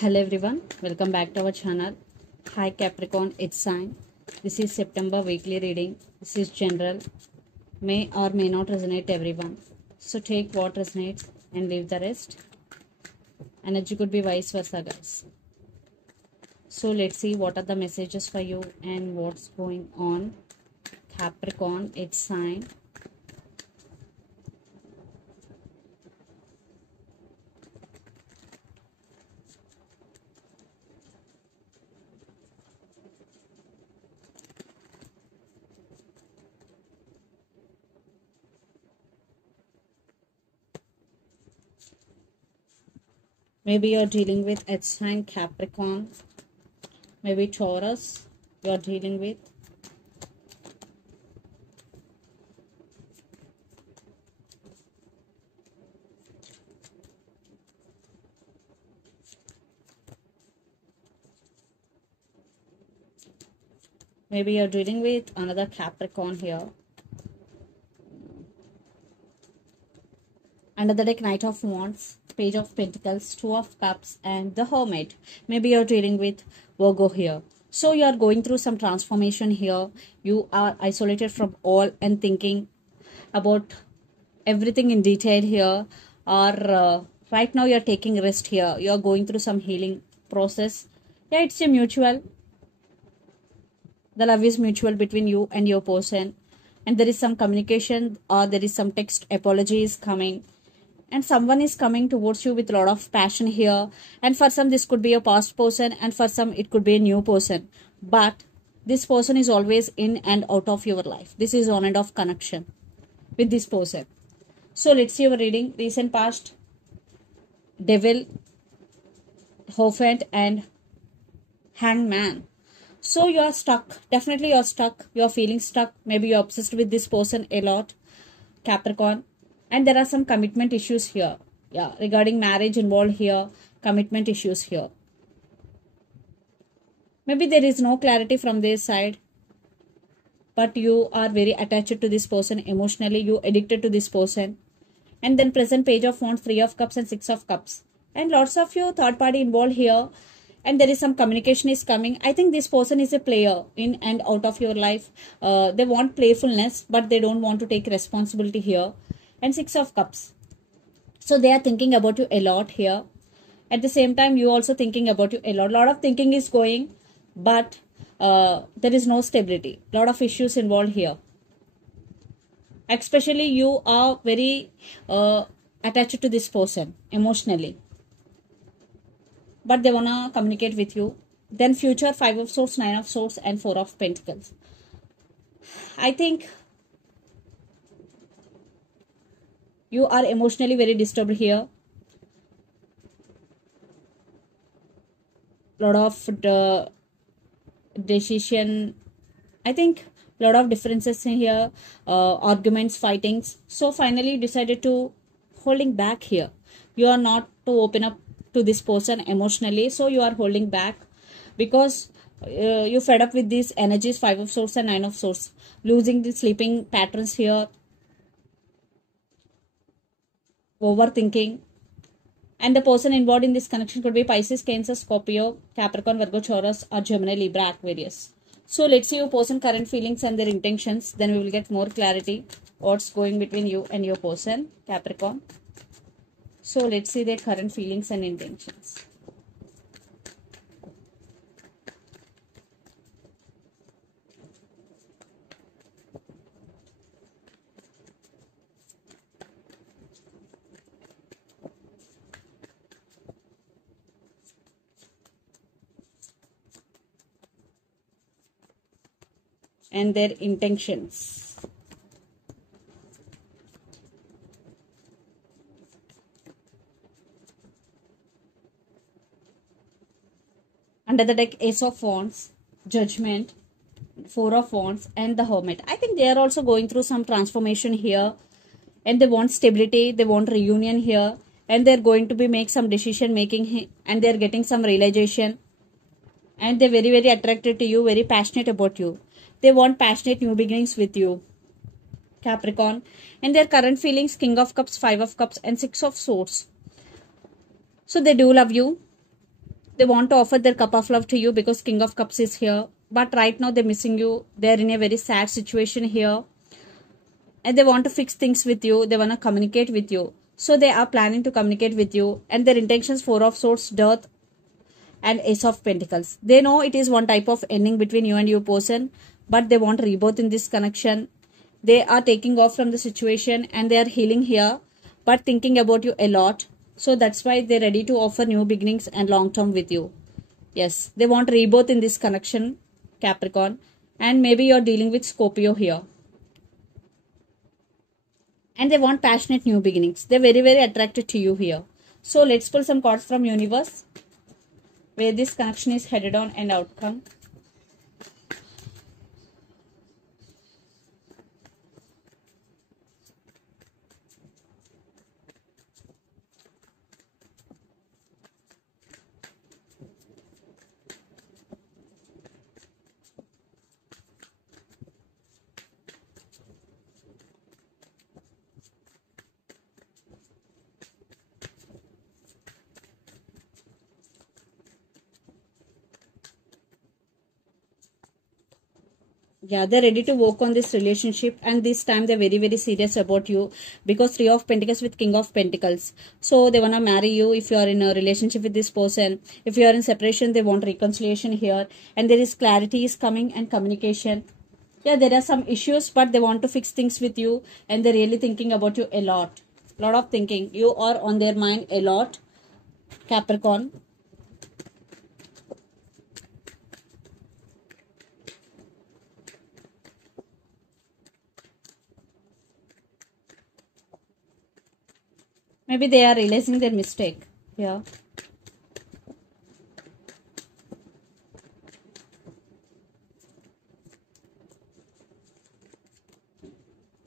Hello everyone, welcome back to our channel. Hi Capricorn, it's sign. This is September weekly reading. This is general. May or may not resonate everyone. So take what resonates and leave the rest. Energy could be vice versa, guys. So let's see what are the messages for you and what's going on. Capricorn, it's sign. Maybe you're dealing with earth sign Capricorn. Maybe Taurus you're dealing with. Maybe you're dealing with another Capricorn here. Under the deck, Knight of Wands, Page of Pentacles, Two of Cups, and the Hermit. Maybe you're dealing with Virgo here. So you're going through some transformation here. You are isolated from all and thinking about everything in detail here. Or right now you're taking rest here. You're going through some healing process. Yeah, it's a mutual. The love is mutual between you and your person. And there is some communication or there is some text apologies coming. And someone is coming towards you with a lot of passion here. And for some, this could be a past person. And for some, it could be a new person. But this person is always in and out of your life. This is on and off connection with this person. So let's see our reading. Recent past, Devil, Hierophant, and Hanged Man. So you are stuck. Definitely you're stuck. You're feeling stuck. Maybe you're obsessed with this person a lot. Capricorn. And there are some commitment issues here. Yeah, regarding marriage involved here. Commitment issues here. Maybe there is no clarity from their side. But you are very attached to this person emotionally. You addicted to this person. And then present Page of Wands, Three of Cups, and Six of Cups. And lots of you third party involved here. And there is some communication is coming. I think this person is a player in and out of your life. They want playfulness, but they don't want to take responsibility here. And Six of Cups. So they are thinking about you a lot here. At the same time, you also thinking about you a lot. Lot of thinking is going, but there is no stability. Lot of issues involved here. Especially you are very attached to this person emotionally. But they want to communicate with you. Then future, Five of Swords, Nine of Swords, and Four of Pentacles. I think you are emotionally very disturbed here. Lot of decision. I think lot of differences in here. Arguments, fightings. So finally you decided to holding back here. You are not to open up to this person emotionally. So you are holding back because you fed up with these energies, Five of Swords and Nine of Swords. Losing the sleeping patterns here. Overthinking. And the person involved in this connection could be Pisces, Cancer, Scorpio, Capricorn, Virgo, Taurus, or Gemini, Libra, Aquarius. So let's see your person current feelings and their intentions. Then we will get more clarity what's going between you and your person, Capricorn. So let's see their current feelings and intentions. And their intentions. Under the deck, Ace of Wands, Judgment, Four of Wands, and the Hermit. I think they are also going through some transformation here. And they want stability. They want reunion here. And they're going to be make some decision making. And they're getting some realization. And they're very, very attracted to you. Very passionate about you. They want passionate new beginnings with you, Capricorn. And their current feelings, King of Cups, Five of Cups, and Six of Swords. So they do love you. They want to offer their cup of love to you because King of Cups is here. But right now they're missing you. They're in a very sad situation here. And they want to fix things with you. They want to communicate with you. So they are planning to communicate with you. And their intentions, Four of Swords, Death, and Ace of Pentacles. They know it is one type of ending between you and your person. But they want rebirth in this connection. They are taking off from the situation and they are healing here. But thinking about you a lot. So that's why they're ready to offer new beginnings and long term with you. Yes, they want rebirth in this connection, Capricorn. And maybe you're dealing with Scorpio here. And they want passionate new beginnings. They're very, very attracted to you here. So let's pull some cards from universe. Where this connection is headed on and outcome. Yeah, they're ready to work on this relationship, and this time they're very, very serious about you because Three of Pentacles with King of Pentacles. So they want to marry you if you are in a relationship with this person. If you are in separation, they want reconciliation here, and there is clarity is coming and communication. Yeah, there are some issues, but they want to fix things with you, and they're really thinking about you a lot. Lot of thinking. You are on their mind a lot, Capricorn. Maybe they are realizing their mistake. Yeah.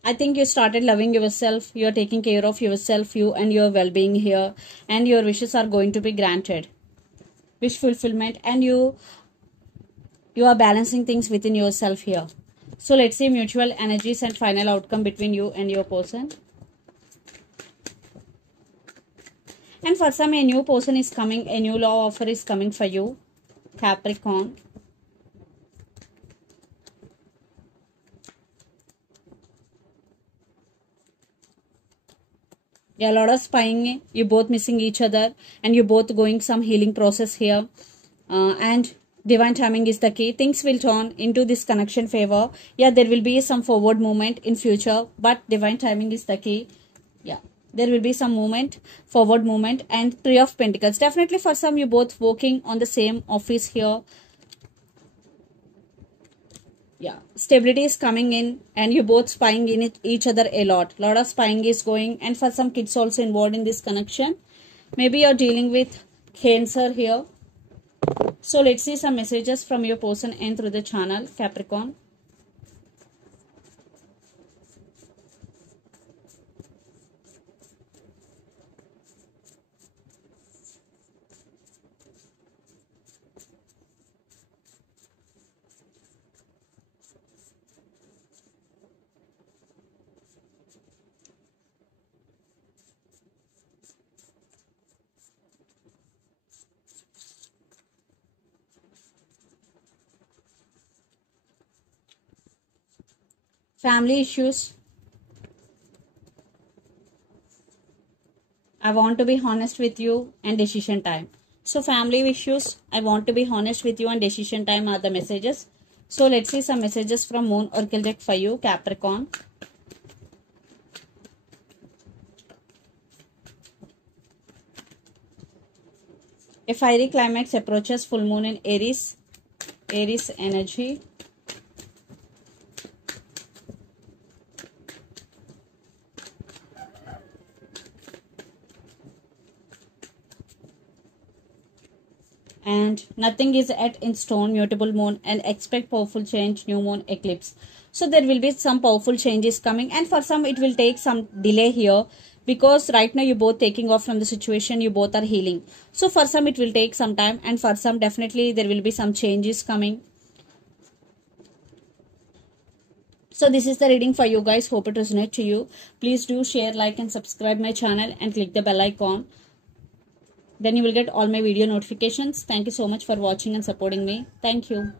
I think you started loving yourself. You are taking care of yourself, you and your well-being here. And your wishes are going to be granted. Wish fulfillment. And you are balancing things within yourself here. So let's see mutual energies and final outcome between you and your person. And for some, a new person is coming. A new law offer is coming for you, Capricorn. Yeah, a lot of spying. You both missing each other. And you both going some healing process here. And divine timing is the key. Things will turn into this connection favor. Yeah, there will be some forward movement in future. But divine timing is the key. Yeah. There will be some movement, forward movement, and Three of Pentacles. Definitely for some, you both working on the same office here. Yeah, stability is coming in, and you both spying in each other a lot. Lot of spying is going, and for some kids also involved in this connection. Maybe you're dealing with Cancer here. So let's see some messages from your person and through the channel, Capricorn. Family issues. I want to be honest with you, and decision time. So family issues, I want to be honest with you, and decision time are the messages. So let's see some messages from Moon Oracle deck for you, Capricorn. A fiery climax approaches, full moon in Aries. Aries energy. And nothing is at in stone, mutable moon, and expect powerful change, new moon, eclipse. So there will be some powerful changes coming, and for some it will take some delay here, because right now you both taking off from the situation, you both are healing. So for some it will take some time, and for some definitely there will be some changes coming. So this is the reading for you guys. Hope it resonates to you. Please do share, like, and subscribe my channel, and click the bell icon. then you will get all my video notifications. Thank you so much for watching and supporting me. Thank you.